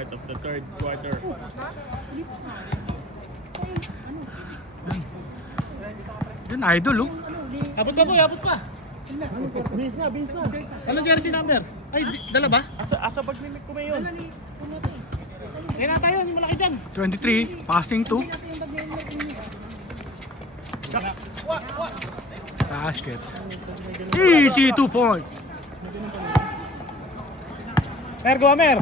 start of the third quarter. Yun, idol, oh. Abot pa boy, abot pa. Bins na. Anong jersey number? Ay, dala ba? Asa bag ni ko yun. Kaya na tayo, yung malaki dyan. 23, passing to. Basket. Easy 2 point. Mer, go Mer.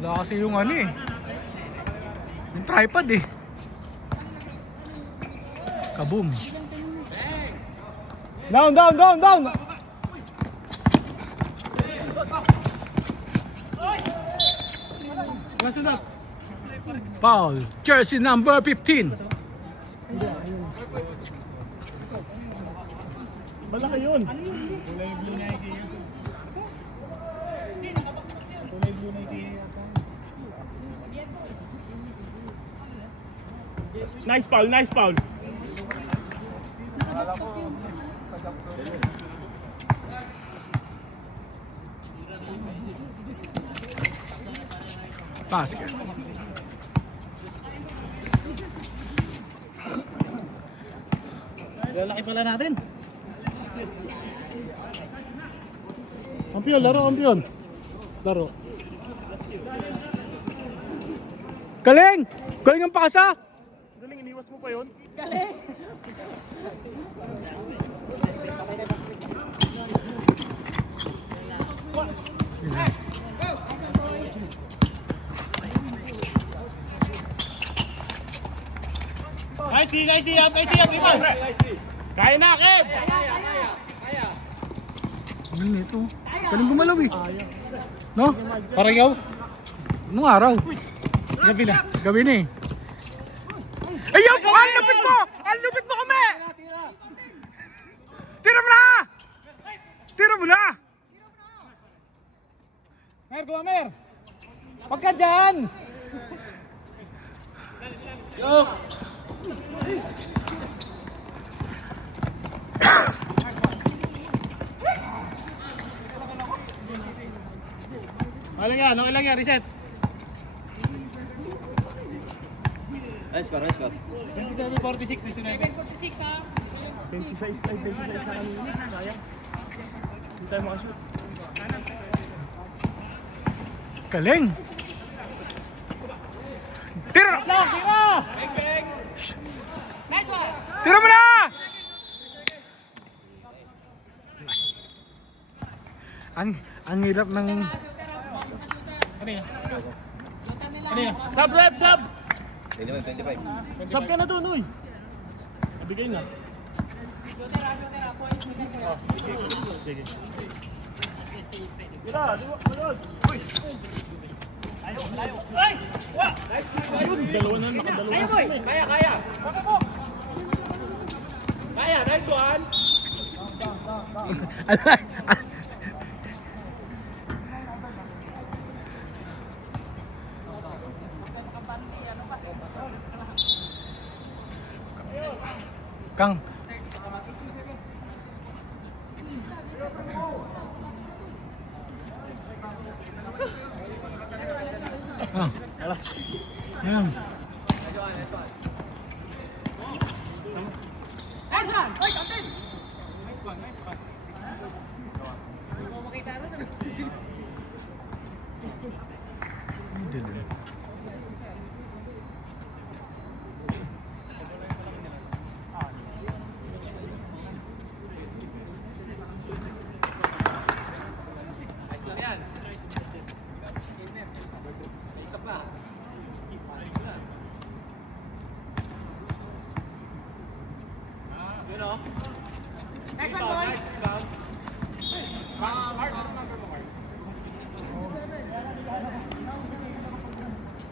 Wala kasi yung ano eh. Yung tripod eh. Kaboom. Down. Foul. Jersey number 15. Malaki yun. Nice foul. Basket. Lalaki pala natin. Kampiyon. Laro. Galing ang pasa. Galing, iniwas mo pa yun? Nice D, Iman! Kaya na, Kev! Ano nito? Galing gumalaw eh. No? Parang yaw? Anong araw? Gabi na. Gabi na eh. Ayaw! Ang lupit mo! Ang lupit mo kami! Tira mo na! Mer, go Mer! Huwag ka dyan! Okay lang yan, reset. Nice score. 27-46, 26 ha? 26 na kanina. Kaya. Hindi tayo makashoot. Galing! Tira! Tira mo na! Ang hirap ng... Kanina. Sub rep, sub! 25. Sub ka na doon, uy! Nabigay na. Sige. Tira, balon! Uy! Layo! Ay! Wah! Ayun! Dalawa na, nakadalawa na sila eh. Kaya. Baka po. Kaya, nice one. Kang. Alas. Ayan. Next one, boy!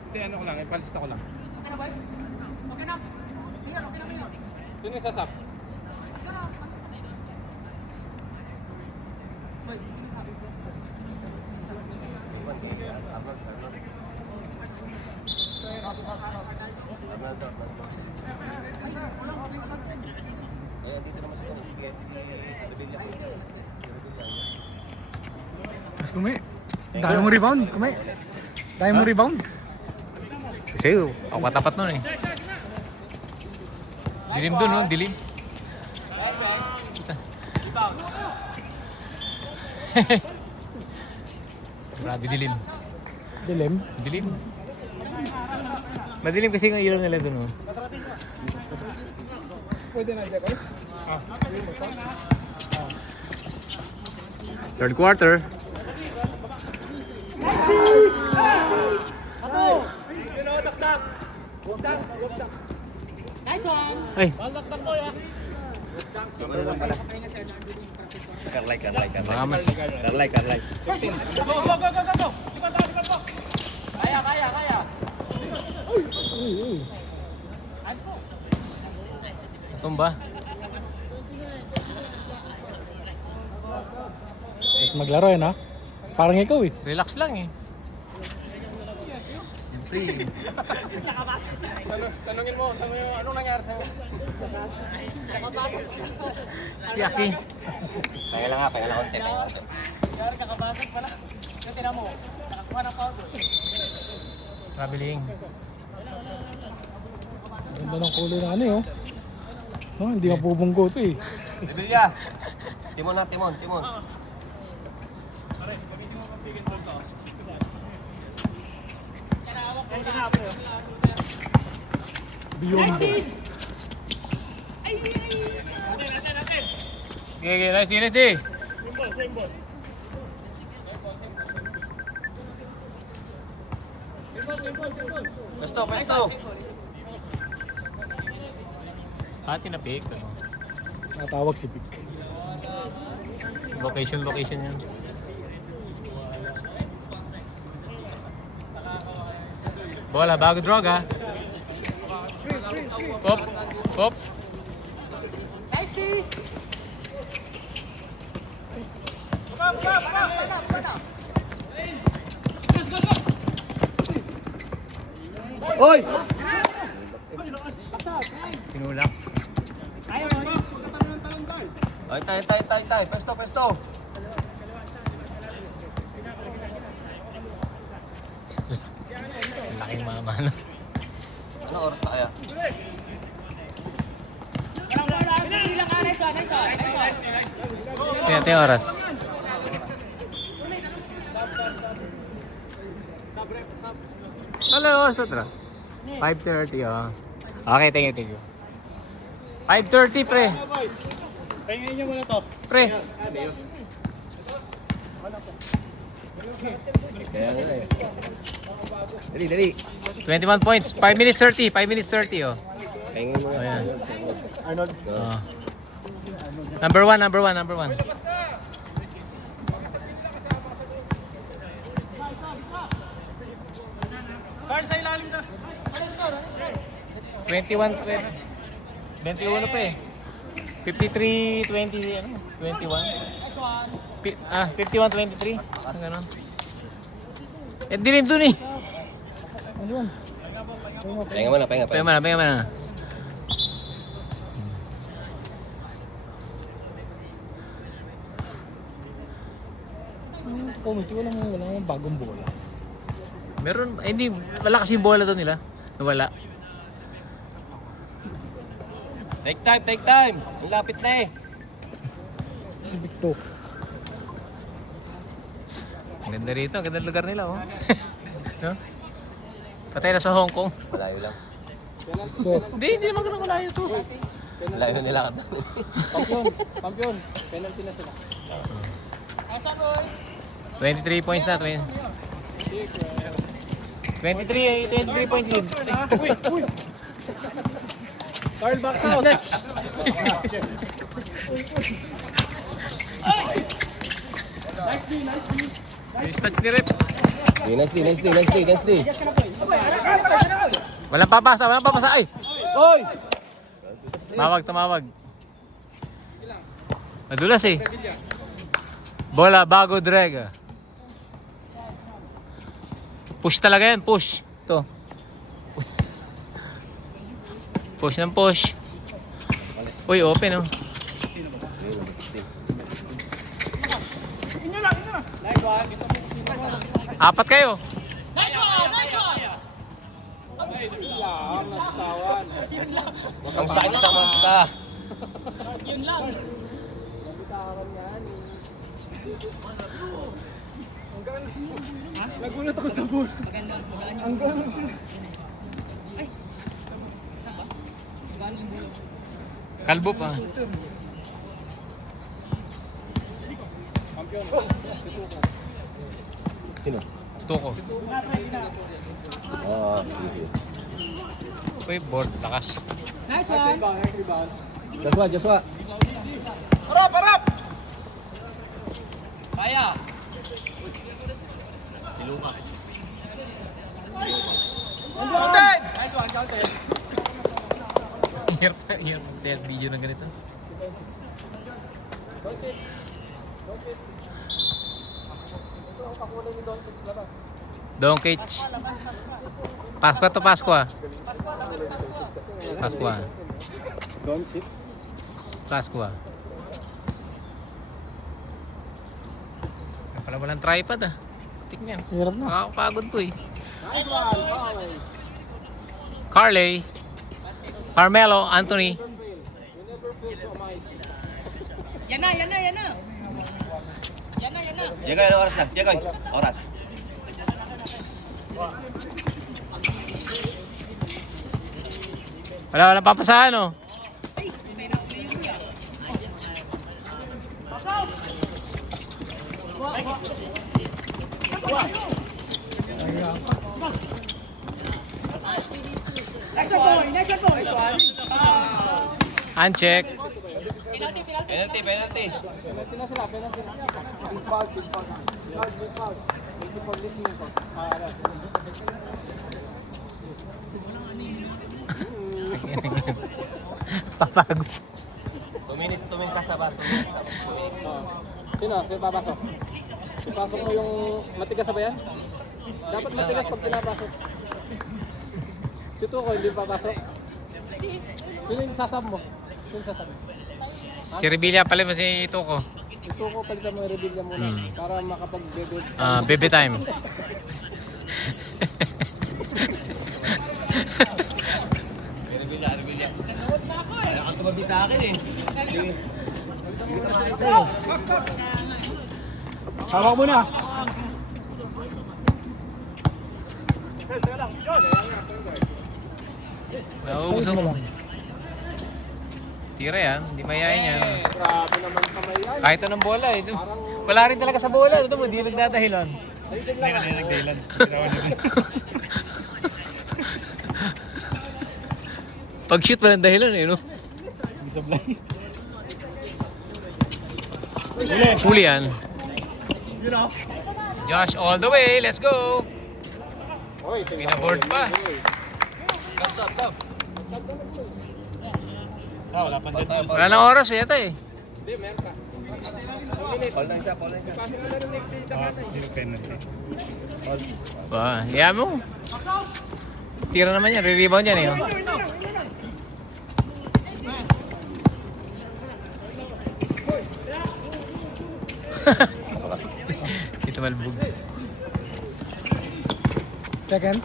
Hindi, ano ko lang, ipalista ko lang. Okay na, boy? Okay na. Okay na. Sino yung sasap? Mas kumi. Dami mo rebound. Kumay. Dami mo rebound. Kasi ako katapat nun eh. Dilim dun, no? Dilim. Grabe dilim. Dilim. Dilim. Madilim kasi ang ilaw nila dun, no? Third quarter. Nice one. Ay, Balaktan mo ya. Ano lang pala? Karlay. mga mas. Karlay. Go. Lipat mo. Kaya. Tumba. Maglaro yan ha. Parang ikaw eh. Relax lang eh. Tanungin mo, anong nangyari sa'yo? Si Aki. Pahinga lang konti. Kakabasag pala. Yung tira mo. Nakakuha ng foul. Traveling. Ganda ng kulay na ano eh. Oh, hindi mapubunggo to eh. Bibilya! Timon. Beyond. Okay, nice D. Pesto. Pati na pick. Ano? Natawag si Pick. Location yan. Bola, bago droga. Pop. Nice D. Hoy! Tinulak. Ay, tay. Pesto. Laking mama, no? Anong oras na kaya? Ito yung oras. Hello, Sotra. 5:30, oh. Okay, thank you. 5:30, pre. Pahingin niyo muna to. Pre. Kaya nga eh. Dali. 21 points. 5 minutes 30, oh. Pahinga mo Oh, yan. Arnold. Oh. Number one. Carl, sa ilalim ka. 21 pa eh. 53-20, ano? 21? Nice one. 51-23. Ang gano'n. Dilim dun eh. Ano yun? Pahinga mo na. Pahinga mo na. Comment, wala mo bagong bola. Meron, hindi, wala kasi yung bola doon nila. Nawala. Take time. Ang lapit na eh. Si Victor. Ang ganda rito, ang ganda lugar nila, oh. No? Patay na sa Hong Kong. Malayo lang. Hindi naman ganun malayo to. Malayo na nila ka. Kampiyon. Penalty na sila. Nice one, boy. 23 points na, 23 points lead. Uy. Carl, back out. Nice D. Yung touch ni Rep. Nice day. Walang papasa. Ay! Hoy! Tumawag. Madulas eh. Bola, bago drag. Push talaga yan, push. Ito. Push ng push. Uy, open oh. Nice one. Apat kayo. Ang sakit sa mata. Nagulat ako sa ball. Ang gano'n. Kalbo pa. Sino? Tuko. Sige. Uy, board. Lakas. Joshua. Hirap mag-tell video ng ganito. Doncic. Pasko to Pasko ah. Pasko ah. Pasko ah. Pala walang tripod ah. Tingnan. Hirap na. Nakakapagod to eh. Carley. Carmelo, Anthony. Yan na. Jaga, oras na. Jaga, oras. Walang papasahan oh. Uncheck. Penalty. Papagod. 2 minutes sa sabat. 2 minutes. Sino? Sino papasok? Ipasok mo yung matigas sa bayan? Dapat matigas pag pinapasok. Ito ko, hindi papasok. Sino yung sasab mo? Sino sasab mo? Si Rebilla pala mo si Tuko. Ito ko, palitan mo yung reveal muna para makapag-debut. Baby time. Rebilla. Kaya ka tumabi sa akin eh. Hawak mo na. Nauuso mo. Tira yan, hindi mayayain yan. Grabe naman kamay yan. Kahit anong bola eh. Wala rin talaga sa bola. Ito mo, hindi nagdadahilan. Pag shoot walang dahilan eh, no? Huli yan. Josh, all the way. Let's go. Pinaboard pa. Stop. Wala na oras yata eh. Hindi, meron pa. All na siya. Pasok mo na rin next day. Ba, hiya mo. Tira naman yan, re-rebound yan eh. Oh. Ito malbog. Second.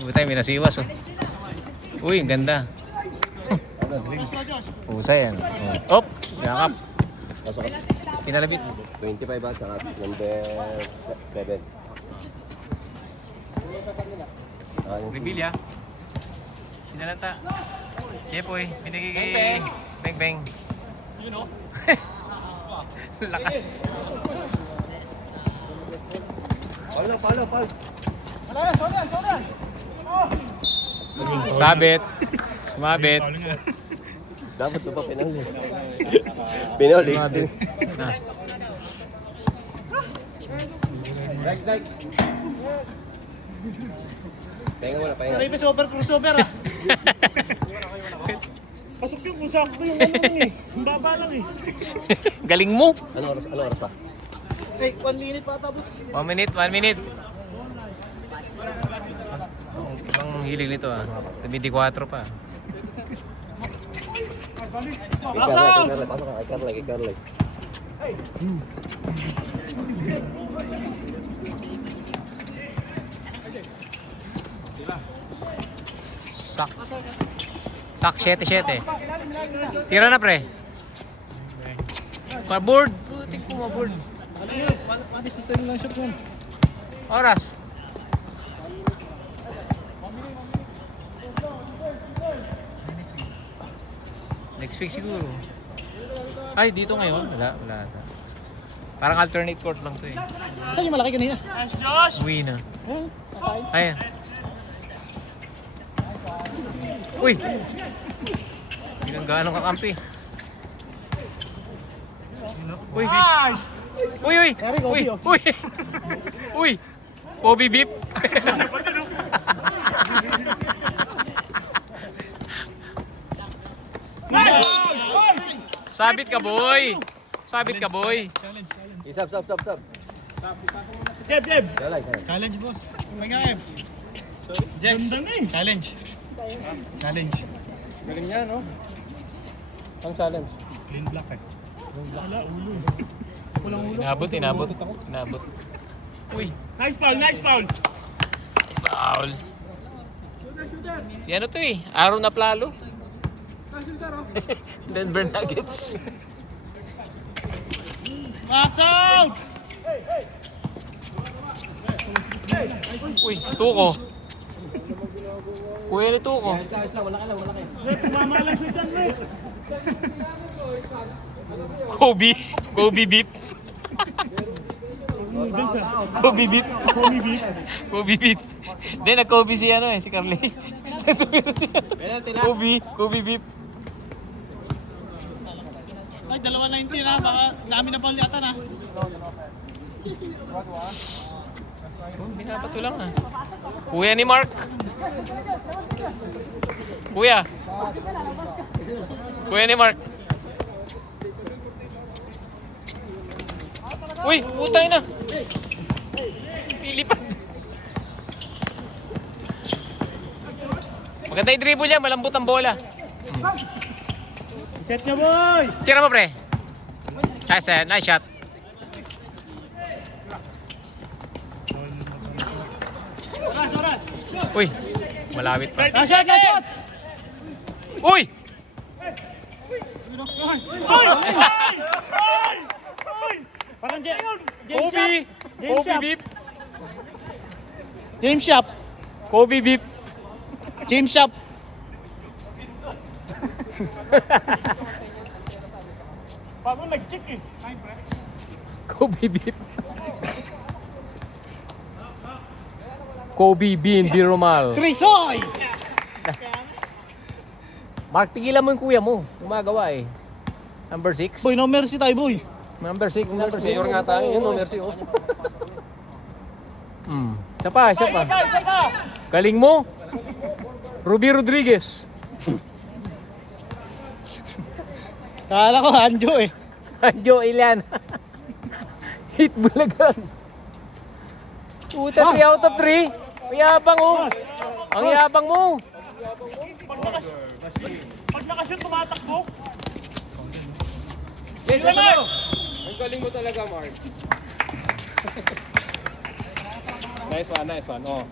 Butay, may nasiwas oh. Uy, ang ganda. Pusay yan. Oh. Op, yakap. Pasok ka. Pinalabit. 25 ba? Saka number 7. Rebilla. Sinalanta. Jepoy, binigay kay Beng Beng. You know? Lakas. Follow. Sabit. Sumabit. Dapat ito pa penalty. Penalty. Ah. Right. Pahinga. Ribes over crossover ah. Pasok yung kung sakto yung ano lang eh. Ang baba lang eh. Galing mo. Ano oras pa? 1 minute pa tapos. 1 minute. Ang hiling nito ah. 24 pa. Carla. Pasok ka kay Carla. Sak. Sak, 7-7. Tira na, pre. Maboard. Putik ko, maboard. Mabis na tayo lang shot mo. Oras. Next week siguro. Ay, dito ngayon. Wala. Parang alternate court lang to eh. Saan yung malaki kanina? Uwi na. Hmm? Nakain? Ayan. Uy! Hindi lang gaano kakampi. Uy! Uy! Uy! Uy! Uy! Uy! Kobe beef! Sabit ka, boy! Sabit ka, boy! Sab. Jeb! Dalay. Challenge, boss. Oh my God, Ebs. Jex. Challenge. Challenge. Galing niya, no? Ang challenge. Clean block eh. Wala, ulo. Walang ulo. Inabot. Uy! Nice foul! Nice foul! Si ano to eh? Aaron Aplalo? Denver Nuggets. Max out! Uy, tuko. Kuya na tuko. Tumama lang siya dyan, Rick. Kobe beef. Noodles ah. Kobe beef. Kobe beef. Kobe beef. Hindi, nag-Kobe si ano eh, si Carly. Kobe beef. Ay, 2.19 na. Baka dami na foul yata na. Oh, binabato lang ah. Kuya ni Mark. Kuya ni Mark. Uy, putay na. Pilipat. Maganda yung dribble niya, malambot ang bola. Set niya, boy! Tira mo, pre. Nice shot. Oras! Uy, malawit pa. Last shot! Uy! Parang James Kobe! Kobe beef! James Shop! Kobe beef! James Shop! Bago nag-check eh. Kobe beef! Kobe Bean Biromal. Trisoy! Mark, pigilan mo yung kuya mo. Gumagawa eh. Number 6. Boy, no mercy tayo, boy. Number 6. Mayor nga tayo. Yun, no, merci, oh. Siya pa. Galing mo. Ruby Rodriguez. Kala ko, Anjo eh. Joe Ilan. Hit bulagan. Puta, 3 out of 3. Ang yabang mo. Ang yabang mo. Pag nakashoot, tumatakbo. Ang galing mo talaga, Mark. Nice one. Oh.